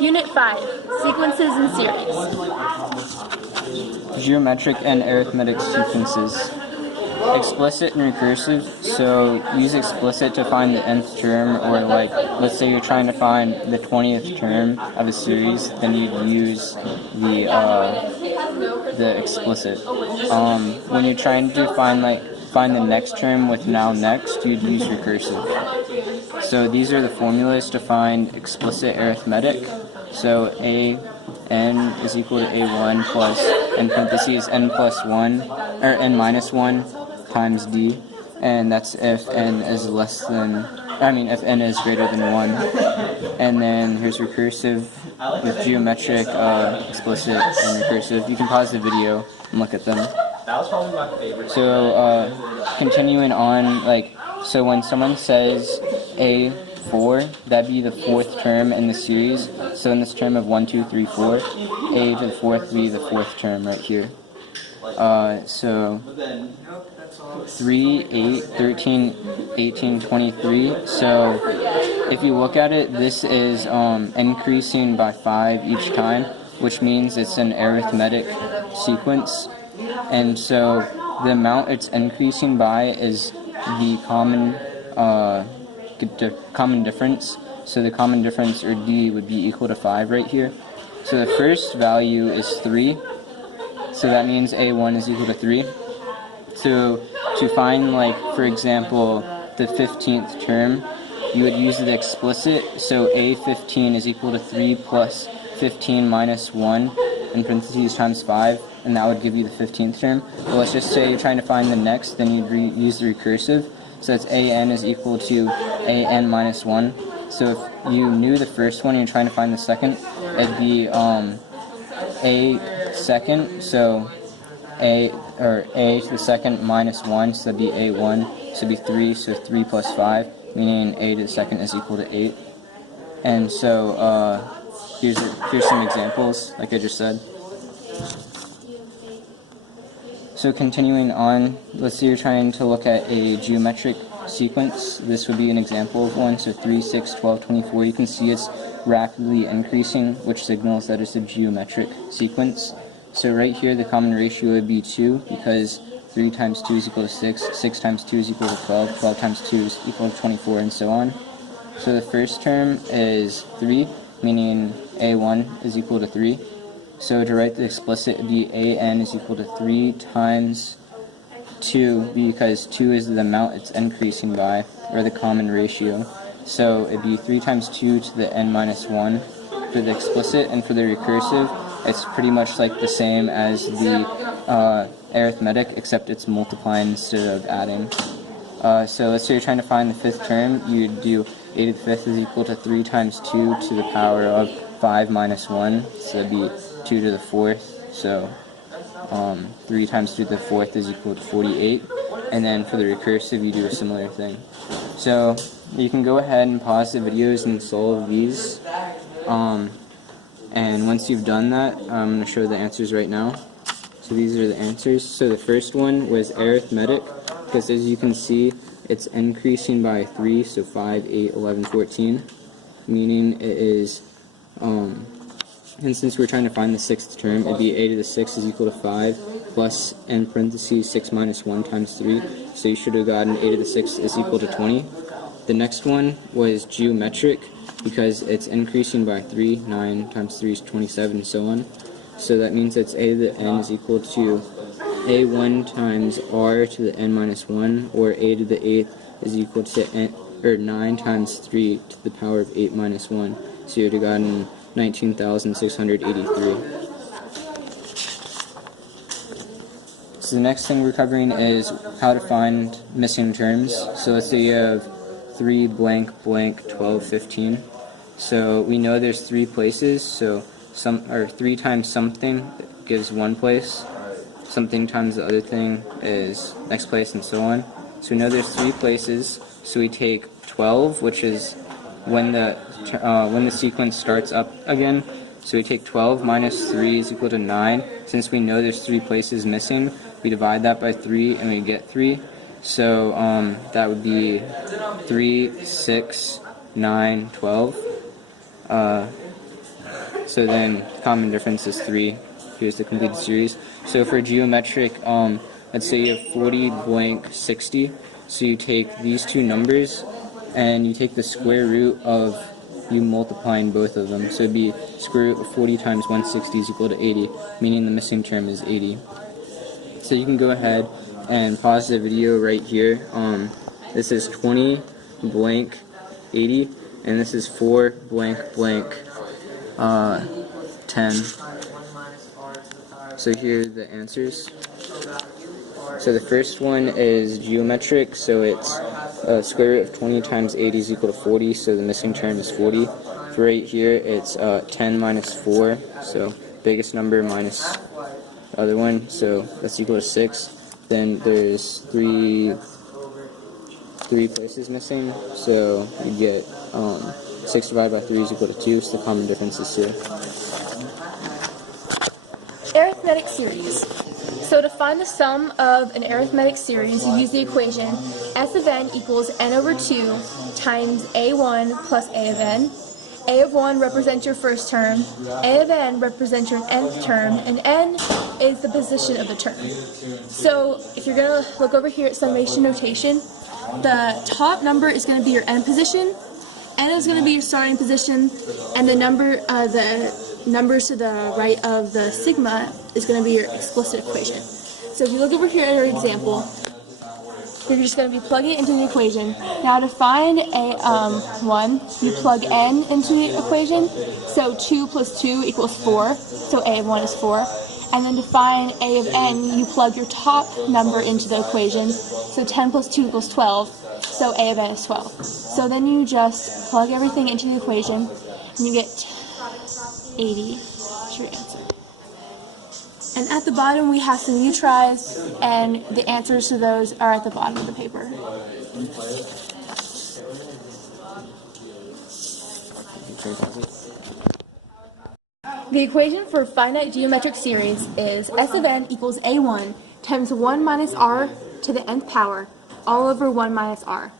Unit 5, Sequences and Series. Geometric and arithmetic sequences. Explicit and recursive, so use explicit to find the nth term, or like, let's say you're trying to find the 20th term of a series, then you'd use the explicit. When you're trying to find the next term with now next, you'd use recursive. So these are the formulas to find explicit arithmetic. So n is equal to a1 plus, in parentheses, n plus 1, or n minus 1 times d, and that's if n is if n is greater than 1. And then here's recursive with geometric, explicit, and recursive. You can pause the video and look at them. That was probably my favorite. So, continuing on, so when someone says A4, that'd be the fourth term in the series. So in this term of 1, 2, 3, 4, A to the fourth would be the fourth term right here. So 3, 8, 13, 18, 23. So if you look at it, this is increasing by 5 each time, which means it's an arithmetic sequence. And so the amount it's increasing by is the common difference. So the common difference, or d, would be equal to 5 right here. So the first value is 3. So that means a1 is equal to 3. So to find, for example, the 15th term, you would use the explicit. So a15 is equal to 3 plus 15 minus 1, in parentheses, times 5, and that would give you the 15th term. But let's just say you're trying to find the next, then you'd use the recursive. So it's an is equal to an minus 1. So if you knew the first one and you're trying to find the second, it'd be a second, so a to the second minus 1, so that'd be a1, so it'd be 3, so 3 plus 5, meaning a to the second is equal to 8. And so here's some examples, like I just said. So continuing on, let's say you're trying to look at a geometric sequence. This would be an example of one. So 3, 6, 12, 24. You can see it's rapidly increasing, which signals that it's a geometric sequence. So right here, the common ratio would be 2, because 3 times 2 is equal to 6, 6 times 2 is equal to 12, 12 times 2 is equal to 24, and so on. So the first term is 3, meaning a1 is equal to 3. So to write the explicit, it would be an is equal to 3 times 2, because 2 is the amount it's increasing by, or the common ratio. So it'd be 3 times 2 to the n minus 1 for the explicit, and for the recursive, it's pretty much like the same as the arithmetic, except it's multiplying instead of adding. So let's say you're trying to find the fifth term, you'd do a to the fifth is equal to 3 times 2 to the power of 5 minus 1, so that'd be 2 to the fourth, so 3 times 2 to the fourth is equal to 48, and then for the recursive you do a similar thing. So you can go ahead and pause the videos and solve these, and once you've done that, I'm going to show the answers right now. So these are the answers. So the first one was arithmetic, because as you can see, it's increasing by 3, so 5, 8, 11, 14, meaning it is, and since we're trying to find the sixth term, it'd be a to the 6 is equal to 5, plus, in parentheses, 6 minus 1 times 3, so you should have gotten a to the 6 is equal to 20. The next one was geometric, because it's increasing by 3, 9 times 3 is 27, and so on. So that means that a to the n is equal to a1 times r to the n minus 1, or a to the 8th is equal to 9 times 3 to the power of 8 minus 1. So you would have gotten 19,683. So the next thing we're covering is how to find missing terms. So let's say you have 3 blank blank 12, 15. So we know there's 3 places, so 3 times something gives 1 place. Something times the other thing is next place, and so on. So we know there's 3 places, so we take 12, which is when the sequence starts up again. So we take 12 minus 3 is equal to 9. Since we know there's 3 places missing, we divide that by 3 and we get 3. So that would be 3, 6, 9, 12. So then common difference is 3. Here's the completed series. So for geometric, let's say you have 40 blank 60. So you take these two numbers and you take the square root of you multiplying both of them. So it'd be square root of 40 times 160 is equal to 80, meaning the missing term is 80. So you can go ahead and pause the video right here. This is 20 blank 80, and this is 4 blank blank 10. So here are the answers. So the first one is geometric, so it's square root of 20 times 80 is equal to 40, so the missing term is 40. For right here, it's 10 minus 4, so biggest number minus the other one, so that's equal to 6. Then there's three places missing, so you get 6 divided by 3 is equal to 2, so the common difference is 2. Arithmetic series. So to find the sum of an arithmetic series, you use the equation S of n equals n over 2 times a1 plus a of n. A of 1 represents your first term, a of n represents your nth term, and n is the position of the term. So if you're going to look over here at summation notation, the top number is going to be your n position, n is going to be your starting position, and the numbers to the right of the sigma is going to be your explicit equation. So if you look over here at our example, you're just going to be plugging it into the equation. Now to find a1, you plug n into the equation, so 2 plus 2 equals 4, so a of 1 is 4. And then to find a of n, you plug your top number into the equation, so 10 plus 2 equals 12, so a of n is 12. So then you just plug everything into the equation, and you get 80 is your answer. And at the bottom we have some U tries, and the answers to those are at the bottom of the paper. The equation for a finite geometric series is S of n equals a1 times 1 minus r to the nth power all over 1 minus r.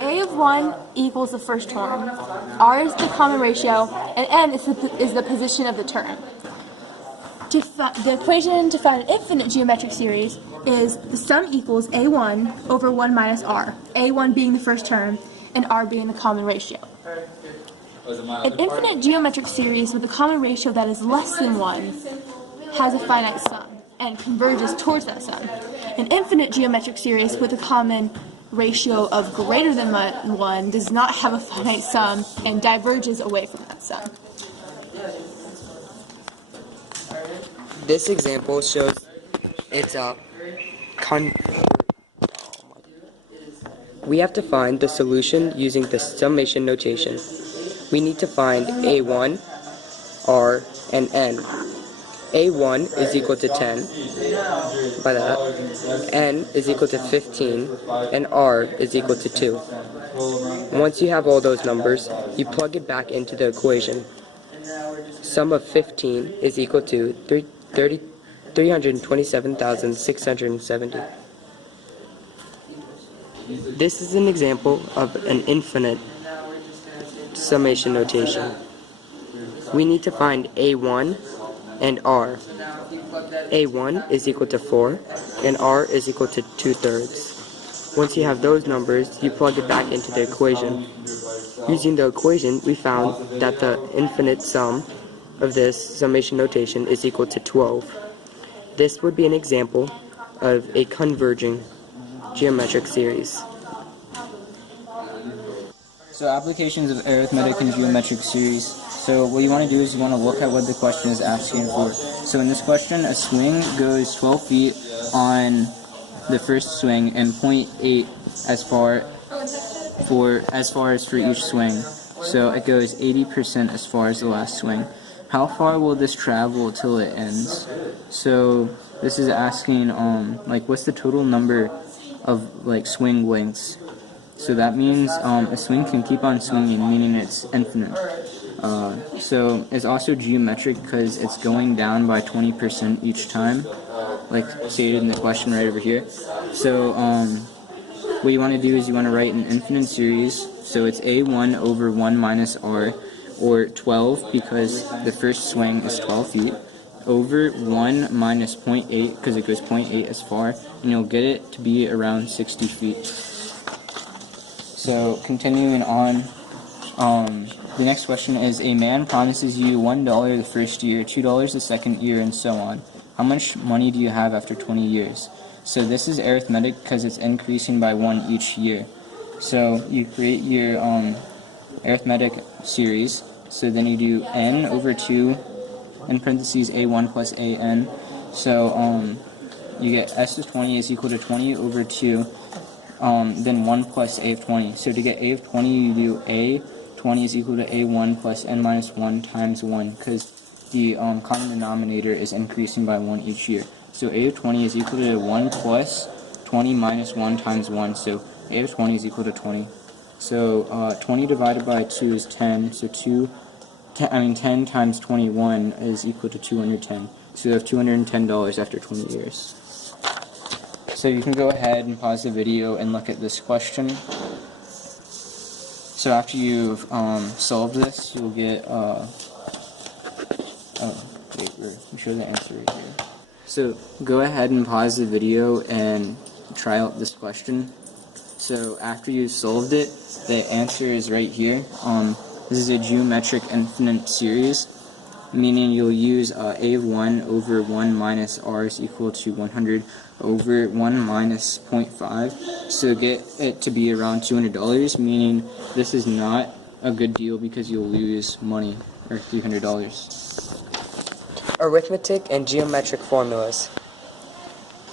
A of 1 equals the first term, r is the common ratio, and n is the position of the term. The equation to find an infinite geometric series is the sum equals a1 over 1 minus r, a1 being the first term, and r being the common ratio. An infinite geometric series with a common ratio that is less than 1 has a finite sum and converges towards that sum. An infinite geometric series with a common ratio of greater than 1 does not have a finite sum and diverges away from that sum. This example shows it's a we have to find the solution using the summation notation. We need to find a1, r, and n. a1 is equal to 10, by that, n is equal to 15, and r is equal to 2. Once you have all those numbers, you plug it back into the equation. Sum of 15 is equal to 327,670. This is an example of an infinite summation notation. We need to find a1 and r. a1 is equal to 4 and r is equal to 2/3. Once you have those numbers, you plug it back into the equation. Using the equation, we found that the infinite sum of this summation notation is equal to 12. This would be an example of a converging geometric series. So applications of arithmetic and geometric series. So what you want to do is you want to look at what the question is asking for. So in this question, a swing goes 12 feet on the first swing and 0.8 as far as for each swing. So it goes 80% as far as the last swing. How far will this travel till it ends? So this is asking like what's the total number of like swing lengths. So that means a swing can keep on swinging, meaning it's infinite. So it's also geometric because it's going down by 20% each time, like stated in the question right over here. So what you want to do is you want to write an infinite series. So it's a1 over 1 minus r, or 12 because the first swing is 12 feet, over 1 minus 0.8 because it goes 0.8 as far, and you'll get it to be around 60 feet. So continuing on, the next question is, a man promises you $1 the first year, $2 the second year, and so on. How much money do you have after 20 years? So this is arithmetic because it's increasing by 1 each year. So you create your arithmetic series. So then you do n over 2 in parentheses a1 plus an. So you get s of 20 is equal to 20 over 2, then 1 plus a of 20. So to get a of 20, you do a 20 is equal to a1 plus n minus 1 times 1, because the common denominator is increasing by 1 each year. So a of 20 is equal to 1 plus 20 minus 1 times 1, so a of 20 is equal to 20. So 20 divided by 2 is 10, so 10 times 21 is equal to 210. So you have $210 after 20 years. So you can go ahead and pause the video and look at this question. So after you've solved this, you'll get, we show the answer right here. So go ahead and pause the video and try out this question. So after you've solved it, the answer is right here. This is a geometric infinite series, meaning you'll use a of 1 over 1 minus r is equal to 100 over 1 minus 0.5. So get it to be around $200, meaning this is not a good deal because you'll lose money, or $300. Arithmetic and geometric formulas.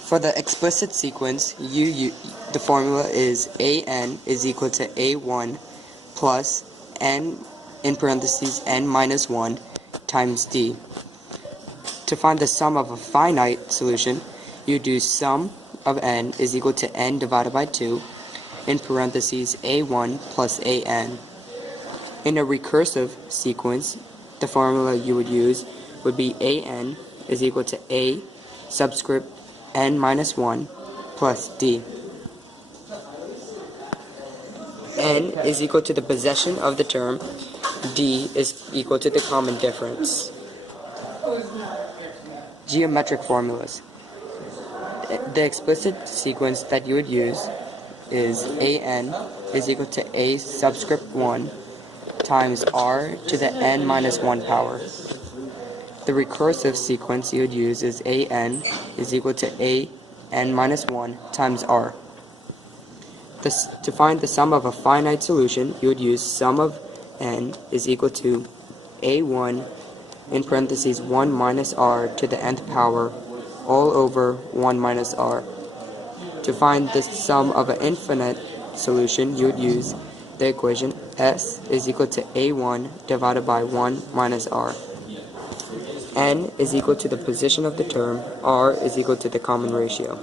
For the explicit sequence, the formula is an is equal to a1 plus n in parentheses n minus 1 times d. To find the sum of a finite solution, you do sum of n is equal to n divided by 2 in parentheses a1 plus an. In a recursive sequence, the formula you would use would be an is equal to a subscript n minus 1 plus d. N is equal to the possession of the term, d is equal to the common difference. Geometric formulas. The explicit sequence that you would use is an is equal to a subscript 1 times r to the n minus 1 power. The recursive sequence you would use is an is equal to a n minus 1 times r. To find the sum of a finite solution, you would use sum of n is equal to a1 in parentheses 1 minus r to the nth power all over 1 minus r. To find the sum of an infinite solution, you would use the equation s is equal to a1 divided by 1 minus r. N is equal to the position of the term, r is equal to the common ratio.